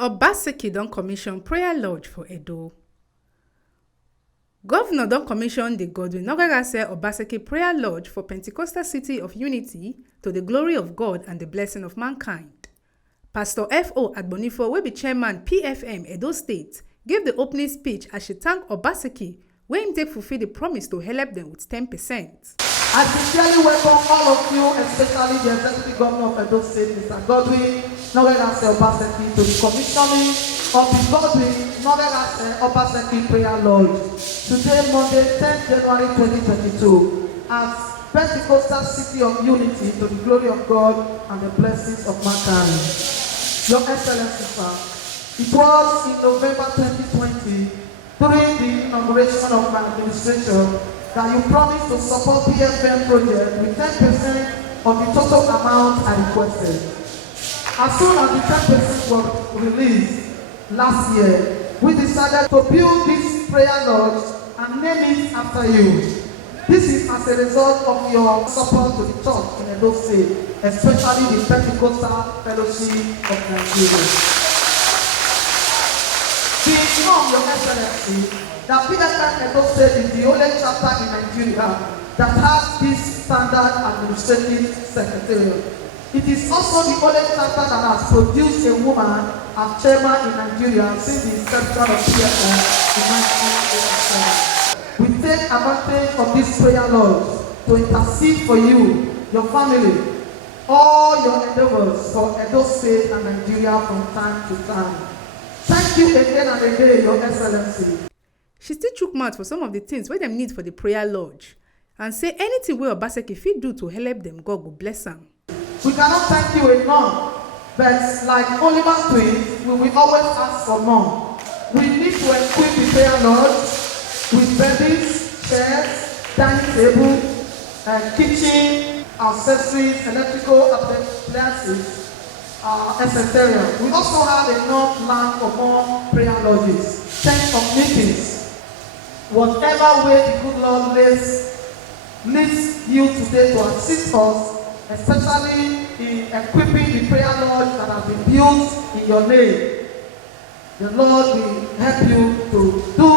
OBASEKI don commission prayer lodge for Edo. Governor don commission the Godwin Nogarase OBASEKI prayer lodge for Pentecostal City of Unity to the glory of God and the blessing of mankind. Pastor F.O. Agbonifo, wey be chairman PFM Edo State, gave the opening speech as she thanked OBASEKI wey im take fulfill the promise to help them with 10%. I sincerely welcome all of you, especially the Executive Governor of Edo State, Mr. Godwin Nogarase OBASEKI, to the commissioning of the Godwin Nogarase OBASEKI Prayer Lodge. Today, Monday, 10th January 2022, as Pentecostal City of Unity to the glory of God and the blessings of mankind. Your Excellency, sir, it was in November 2020, during the inauguration of my administration, that you promised to support PFM project with 10% of the total amount I requested. As soon as the 10% was released last year, we decided to build this prayer lodge and name it after you. This is as a result of your support to the church in Edo State, especially the Pentecostal Fellowship of Nigeria. We inform Your Excellency that PFM Edo State is the only chapter in Nigeria that has this standard administrative secretariat. It is also the only chapter that has produced a woman as chairman in Nigeria since the inception of PFM in 1987. We take advantage of this prayer lodge to intercede for you, your family, all your endeavors for Edo State and Nigeria from time to time. Thank you again and again, Your Excellency. She still took mouth for some of the things wey dem need for the prayer lodge and say anything wey OBASEKI fit do to help them, God go bless am. We cannot thank you enough, but like Oliver twins, we will always ask for more. We need to equip the prayer lodge with beds, chairs, dining table, kitchen, accessories, electrical appliances, etc. We also have enough land for more prayer lodges, tents of meetings. Whatever way the good Lord leads you today to assist us, especially in equipping the prayer lodge that has been built in your name, the Lord will help you to do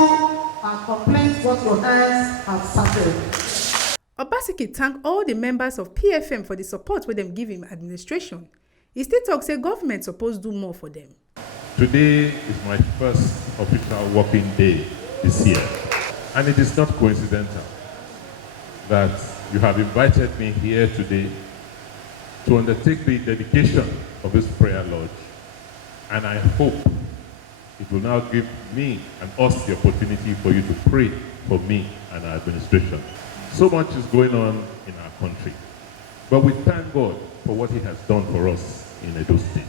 and complete what your hands have started. OBASEKI thank all the members of PFM for the support wey dem give him administration. He still talk say government suppose do more for them. Today is my first official working day this year, and it is not coincidental that you have invited me here today to undertake the dedication of this prayer lodge, and I hope it will now give me and us the opportunity for you to pray for me and our administration. So much is going on in our country, but we thank God for what He has done for us in Edo State.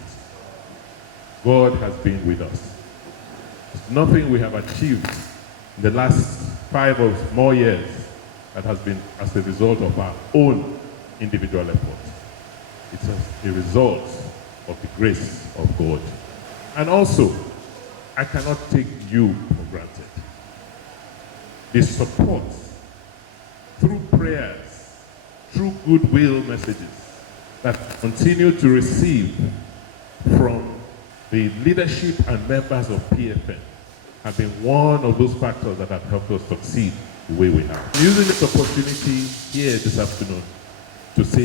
God has been with us. There's nothing we have achieved in the last 5 or more years that has been as a result of our own individual efforts. It's a result of the grace of God. And also, I cannot take you for granted. The support through prayers, through goodwill messages that continue to receive from the leadership and members of PFM have been one of those factors that have helped us succeed the way we have. I'm using this opportunity here this afternoon to say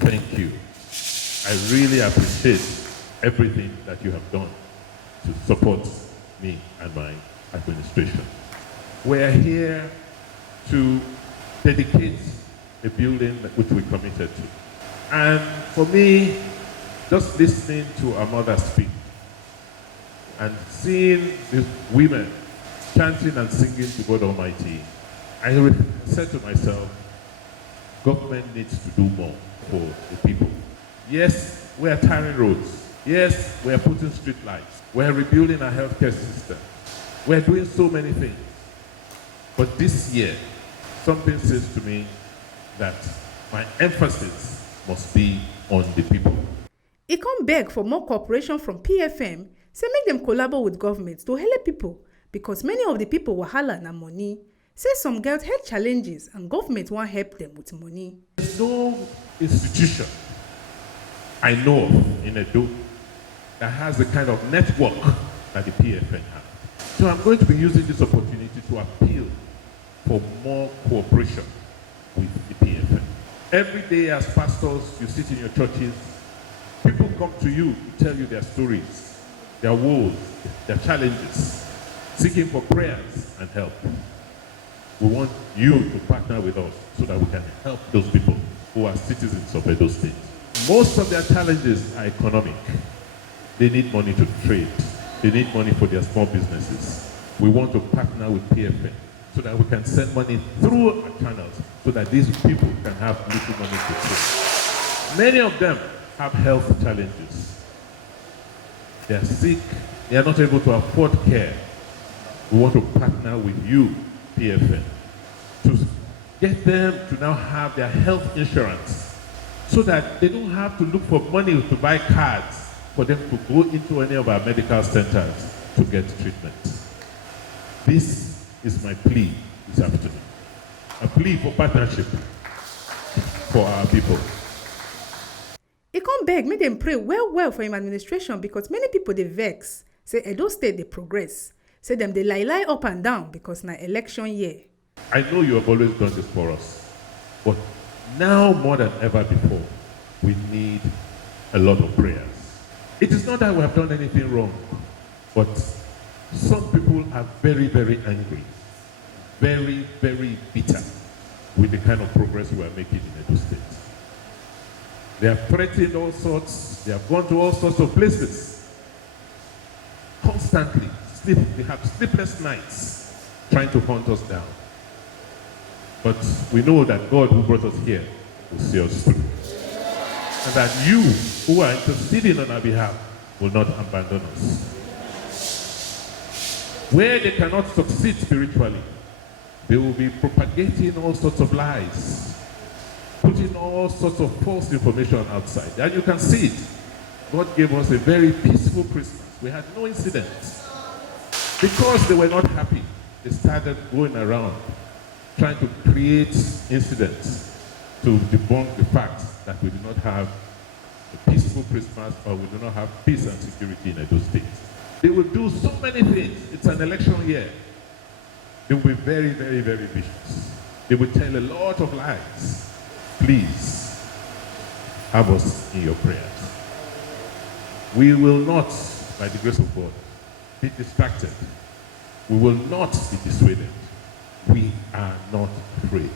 thank you. I really appreciate everything that you have done to support me and my administration. We are here to dedicate a building which we committed to. And for me, just listening to our mother speak and seeing these women chanting and singing to God Almighty, I said to myself, government needs to do more for the people. Yes, we are tarring roads. Yes, we are putting street lights. We are rebuilding our healthcare system. We are doing so many things. But this year, something says to me that my emphasis must be on the people. He come beg for more cooperation from PFM, say make them collabo with government to help people because many of the people wahala na money. Say some get health challenges and government want help them with money. There's no institution I know of in Edo that has the kind of network that the PFN has. So I'm going to be using this opportunity to appeal for more cooperation with the PFN. Every day as pastors, you sit in your churches, people come to you to tell you their stories, their woes, their challenges, seeking for prayers and help. We want you to partner with us so that we can help those people who are citizens of Edo State. Most of their challenges are economic. They need money to trade. They need money for their small businesses. We want to partner with PFN so that we can send money through our channels so that these people can have little money to trade. Many of them have health challenges. They are sick. They are not able to afford care. We want to partner with you, PFN, to get them to now have their health insurance so that they don't have to look for money to buy cards for them to go into any of our medical centers to get treatment. This is my plea this afternoon. A plea for partnership for our people. He come beg make them pray well for him administration because many people they vex. Say Edo State they progress. Say them they lie up and down because na election year. I know you have always done this for us, but now more than ever before, we need a lot of prayers. It is not that we have done anything wrong, but some people are very, very angry, very, very bitter with the kind of progress we are making in Edo State. They have threatened all sorts, they have gone to all sorts of places, constantly. They have sleepless nights trying to hunt us down. But we know that God who brought us here will see us through. And that you who are interceding on our behalf will not abandon us. Where they cannot succeed spiritually, they will be propagating all sorts of lies, putting all sorts of false information outside. And you can see it. God gave us a very peaceful Christmas. We had no incidents. Because they were not happy, they started going around trying to create incidents to debunk the fact that we do not have a peaceful Christmas or we do not have peace and security in Edo State. They will do so many things. It's an election year. They will be very, very, very vicious. They will tell a lot of lies. Please, have us in your prayers. We will not, by the grace of God, be distracted. We will not be dissuaded. We are not afraid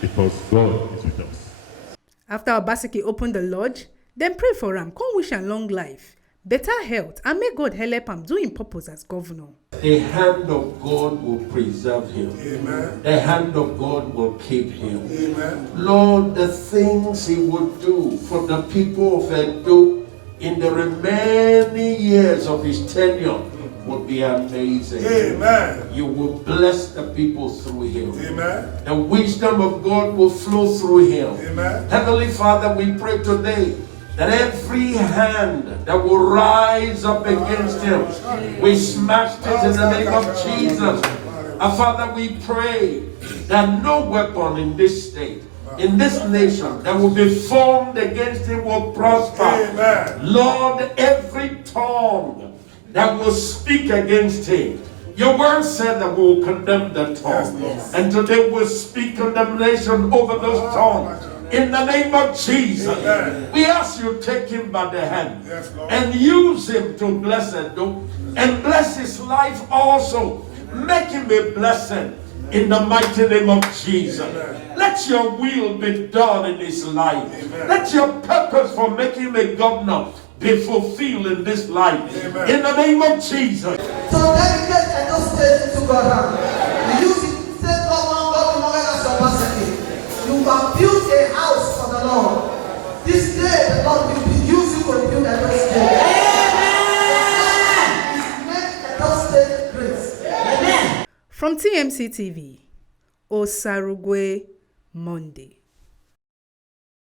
because God is with us. After OBASEKI opened the lodge, then pray for him, come wish him long life, better health, and may God help him do his purpose as governor. The hand of God will preserve him. Amen. The hand of God will keep him. Amen. Lord, the things he would do for the people of Edo in the remaining years of his tenure would be amazing. Amen. You will bless the people through him. Amen. The wisdom of God will flow through him. Amen. Heavenly Father, we pray today that every hand that will rise up against him, we smash it in the name of Jesus. And Father, we pray that no weapon in this state, in this nation, that will be formed against him will prosper. Amen. Lord, every tongue that will speak against him, your word said that we will condemn the tongue. Yes. And today we'll speak condemnation over those tongues. In the name of Jesus, amen. We ask you to take him by the hand, yes, and use him to bless Edo and bless his life also. Make him a blessing in the mighty name of Jesus. Amen. Let your will be done in his life. Amen. Let your purpose for making him a governor be fulfilled in this life. Amen. In the name of Jesus. So dedicate Edo State to God. You use it, state government as OBASEKI. You have built a house for the Lord. This day the Lord will use you to build Edo State. Amen. Make Edo State great. Amen. From TMC TV, Osarugwe Monday.